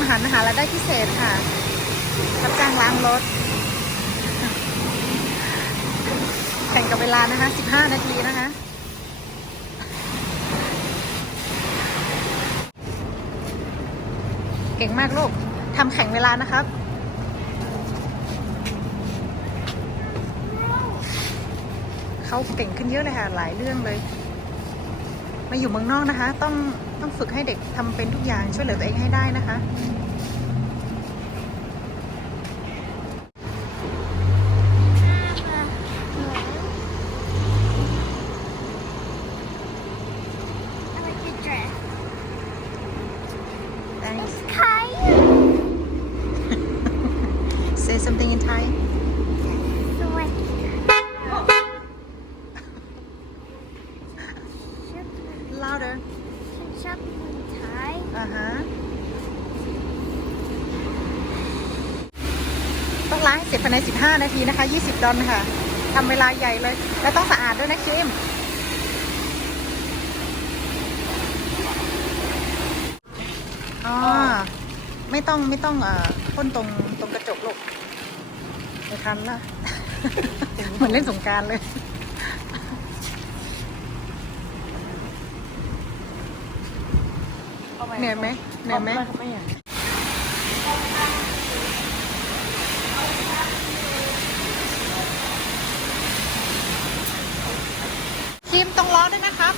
มหันหารายได้พิเศษค่ะ รับจ้างล้างรถ แข่งกับเวลานะคะ 15 นาทีนะคะ เก่งมากลูกทำแข่งเวลานะครับเขาเก่งขึ้นเยอะเลยค่ะ หลายเรื่องเลย มาอยู่เมืองนอกนะคะ ต้องต้องฝึกให้เด็กทำเป็นทุกอย่างช่วยเหลือตัวเองให้ได้นะคะ I like the dress. Thanks. It's Kaya. Say something in Thai Shopping in Thai. อ่าฮะต้องล้างให้เสร็จภายใน 15 นาทีนะคะ 20 ดอลค่ะทำเวลาใหญ่เลย แล้วต้องสะอาดด้วยนะคิมอ๋อไม่ต้องไม่ต้องเอ่อพ่นตรงตรงกระจกลูกไม่ทันละ เหมือนเล่นสงการเลย เหนื่อยไหมเหนื่อยไหมทีมตรงล้อด้วยนะครับ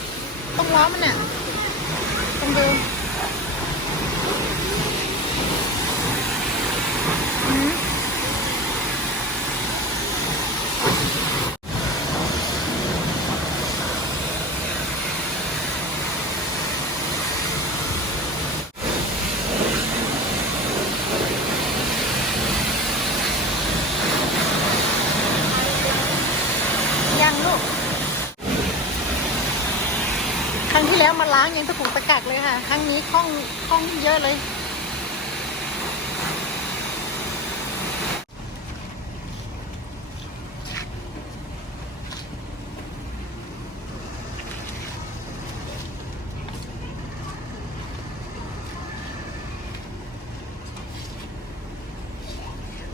ตรงล้อมันเนี่ยตรงดูอืมยังลูก ครั้งที่แล้วมาล้างยังตะกุกตะกักเลยค่ะ ครั้งนี้คล่องคล่องเยอะเลย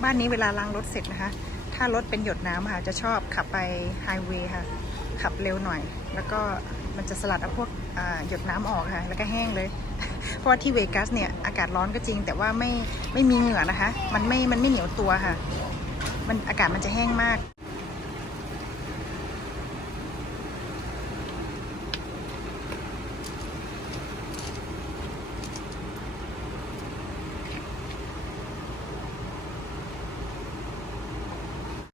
บ้านนี้เวลาล้างรถเสร็จนะคะ ถ้ารถเป็นหยดน้ำค่ะ จะชอบขับไปไฮเวย์ค่ะ ขับเร็วหน่อย แล้วก็มันจะสลัดเอาพวกหยดน้ำออกค่ะ แล้วก็แห้งเลย เพราะว่าที่เวกัสเนี่ยอากาศร้อนก็จริง แต่ว่าไม่ไม่มีเหงื่อนะคะ มันไม่มันไม่เหนียวตัวค่ะ มันอากาศมันจะแห้งมาก